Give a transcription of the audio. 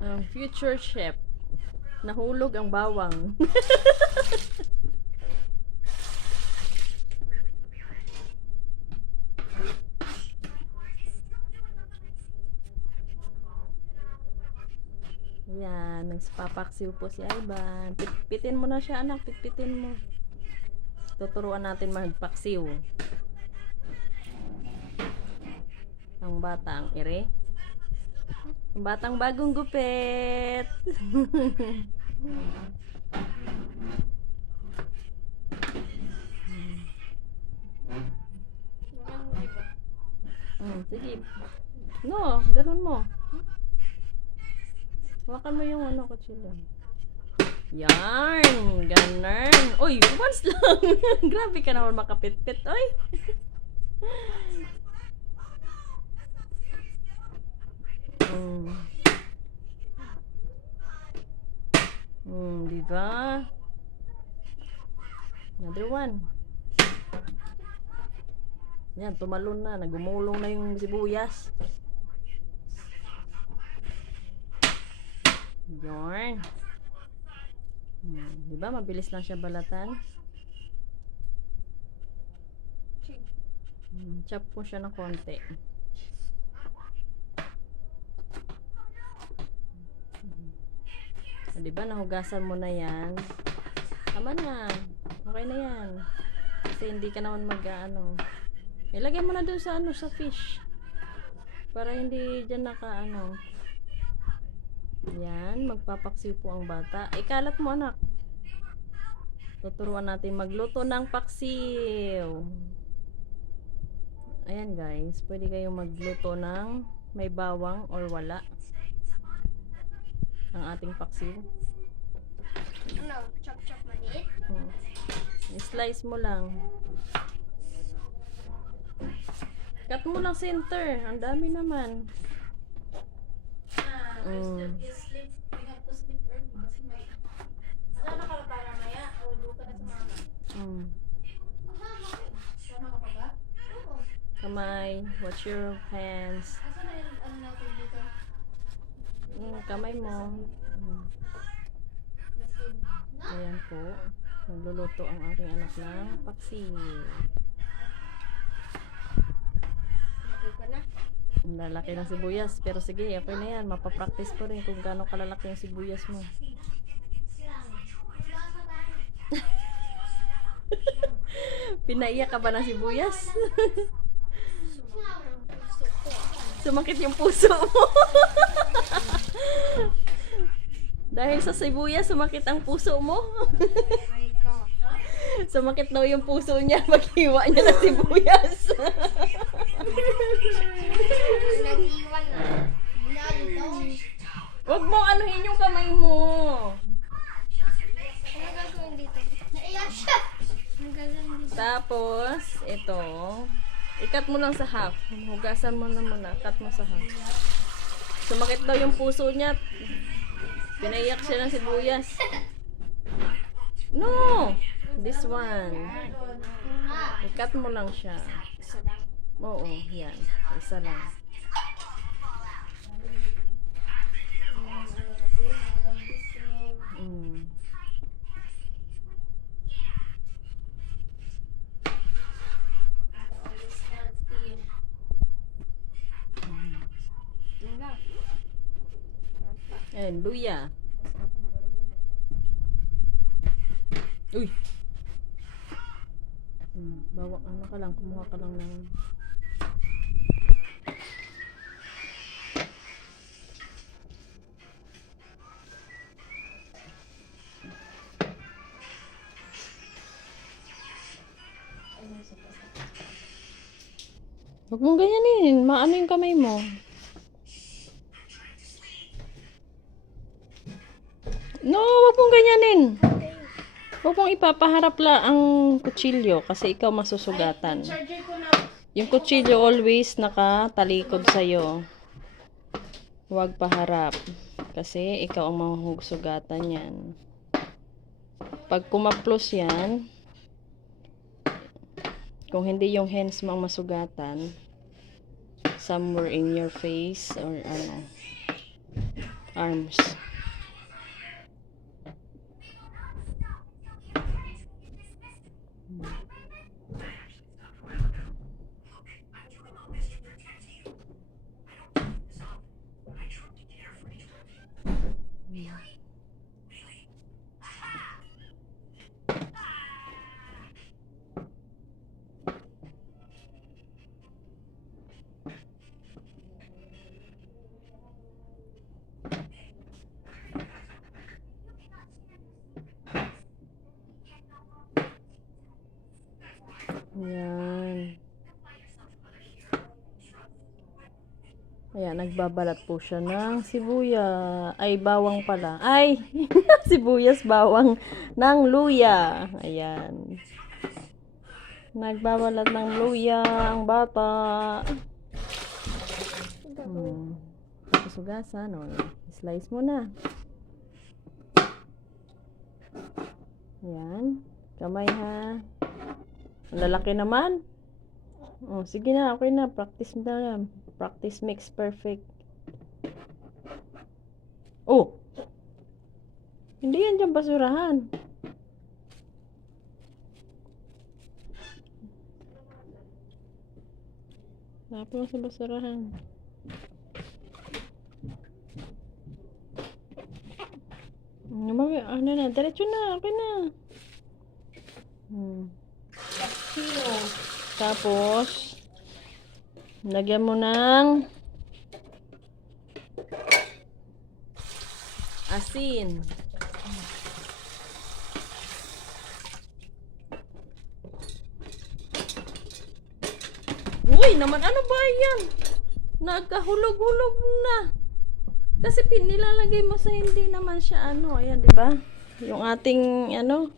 Ang future chef. Nahulog ang bawang. Yan, nagpapaksiw po si Ivan. Pitpitin mo na siya, anak. Pitpitin mo. Tuturuan natin magpaksiw. Ang batang ire. Ang batang bagong gupit. Sige. No, ganun mo. Hawakan mo yung ano, kutsilyo. Yarn! Ganun! Uy, once lang! Grabe ka naman makapit-pit, oy! Diba? Another one. Yan, tumalon na. Nagumulong na yung sibuyas. Yarn. Diba? Mabilis lang siya balatan. Chop po siya ng konti. Diba? Nahugasan mo na yan. Tama na. Okay na yan. Kasi hindi ka naman mag-ano. Ilagay mo na doon sa ano, sa fish. Para hindi dyan naka-ano. Yan. Magpapaksiw po ang bata. Ikalat mo, anak. Tuturuan natin magluto ng paksiw. Ayan guys. Pwede kayong magluto ng may bawang or wala. Ang ating paksiw. Ano? Chop-chop maliit? I-slice mo lang. Cut mo lang center. Ang dami naman. Kamay. Watch your hands. Kamay mo. Ayan po. Nagluluto ang aking anak ng paksiw. Ang lalaki ng sibuyas. Pero sige, okay na yan. Mapapractice ko rin kung gaano kalalaki yung sibuyas mo. Pinaiyak ka ba ng sibuyas? Sumakit yung puso mo. Dahil sa sibuyas, sumakit ang puso mo. Sumakit daw yung puso niya paghiwa niya ng sibuyas. Nag-iwan na. Huwag mo anuhin yung kamay mo. Ano gagawin dito? Naiyak siya! Ano gagawin dito? Tapos, ito. I-cut mo lang sa half. Hugasan mo na muna. Cut mo sa half. Sumakit daw yung puso niya. Pinaiyak siya ng sibuyas. No! This one. I-cut mo lang siya. Oo, yan. Isa lang. Ayan, luya. Uy! Bawa, ano ka lang, kumuha ka lang ng... Huwag mong ganyanin. Maano yung kamay mo. No, huwag mong ganyanin. Huwag mong ipapaharap la ang kutsilyo kasi ikaw masusugatan. Yung kutsilyo always nakatalikod sa'yo. Huwag paharap. Kasi ikaw ang mahuhusugatan yan. Pag kumaplos yan, kung hindi yung hands mo ang masugatan, somewhere in your face or ano, arms. Ayan. Ayan, nagbabalat po siya ng sibuya. Ay, bawang pala. Ay, sibuyas, bawang ng luya. Ayan. Nagbabalat ng luya ang bata. Tapos hugasan. O, slice mo na. Ayan. Kamay ha. Ang lalaki naman. Oh, sige na, okay na. Practice na yan. Practice makes perfect. Oh! Hindi yan dyan basurahan. Tapos sa basurahan. Ano na, diretso na, okay na. Tapos, lagyan mo ng asin. Uy, naman ano ba yan? Nagkahulog-hulog na. Kasi pinilalagay mo sa hindi naman siya ano, ayan, 'di ba? Yung ating ano,